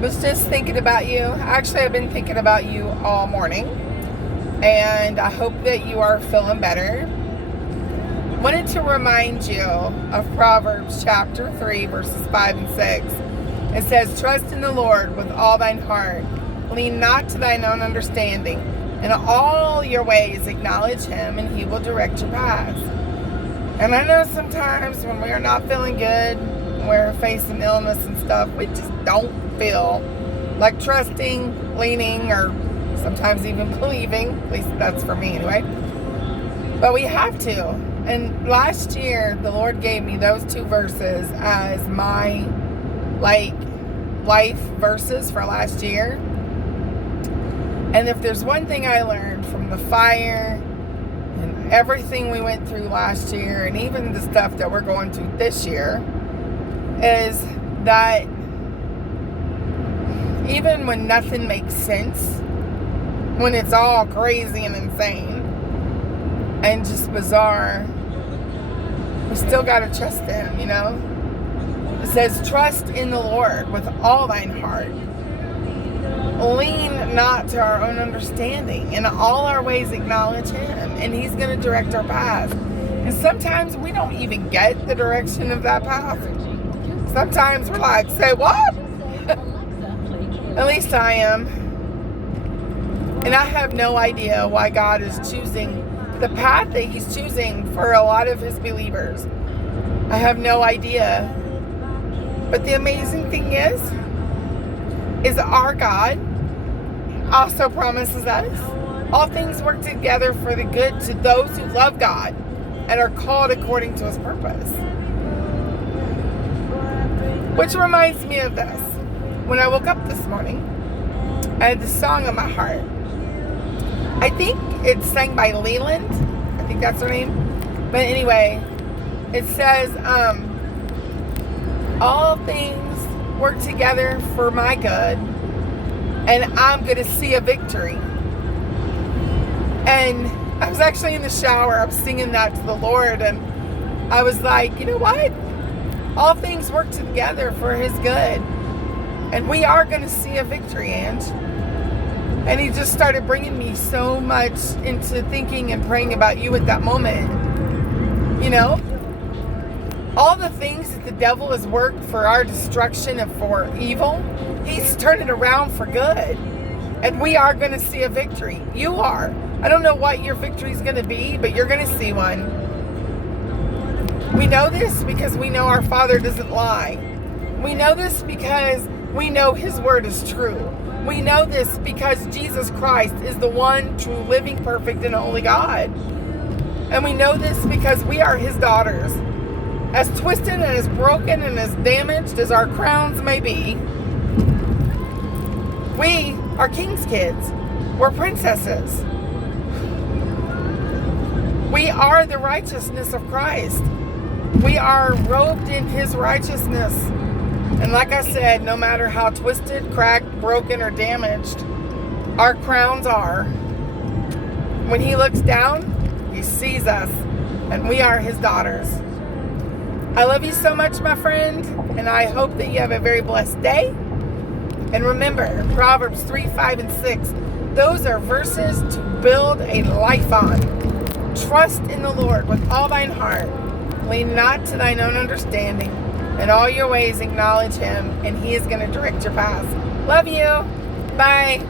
Was just thinking about you. Actually, I've been thinking about you all morning, and I hope that you are feeling better. Wanted to remind you of Proverbs chapter 3, verses 5 and 6. It says, "Trust in the Lord with all thine heart. Lean not to thine own understanding. In all your ways acknowledge him, and he will direct your paths." And I know sometimes when we are not feeling good, we're facing illness and stuff, we just don't feel like trusting, leaning, or sometimes even believing. At least that's for me anyway. But we have to. And last year, the Lord gave me those two verses as my life verses for last year. And if there's one thing I learned from the fire and everything we went through last year, and even the stuff that we're going through this year, is that even when nothing makes sense, when it's all crazy and insane and just bizarre, we still got to trust him, you know? It says, "Trust in the Lord with all thine heart. Lean not to our own understanding. In all our ways acknowledge him, and he's going to direct our path." And sometimes we don't even get the direction of that path. Sometimes we're like, say what? At least I am. And I have no idea why God is choosing the path that he's choosing for a lot of his believers. I have no idea. But the amazing thing is our God also promises us all things work together for the good to those who love God and are called according to his purpose. Which reminds me of this. When I woke up this morning, I had this song in my heart. I think it's sang by Leland. I think that's her name. But anyway, it says, all things work together for my good, and I'm going to see a victory. And I was actually in the shower. I was singing that to the Lord, and I was like, you know what? All things work together for his good. And we are going to see a victory, Ange. And he just started bringing me so much into thinking and praying about you at that moment. You know? All the things that the devil has worked for our destruction and for evil, he's turned it around for good. And we are going to see a victory. You are. I don't know what your victory is going to be, but you're going to see one. We know this because we know our Father doesn't lie. We know this because we know his word is true. We know this because Jesus Christ is the one true, living, perfect, and holy God. And we know this because we are his daughters. As twisted and as broken and as damaged as our crowns may be, we are king's kids. We're princesses. We are the righteousness of Christ. We are robed in his righteousness. And like I said, no matter how twisted, cracked, broken, or damaged our crowns are, when he looks down, he sees us, and we are his daughters. I love you so much, my friend, and I hope that you have a very blessed day. And remember, Proverbs 3, 5, and 6, those are verses to build a life on. Trust in the Lord with all thine heart. Lean not to thine own understanding. In all your ways acknowledge him, and he is going to direct your path. Love you. Bye.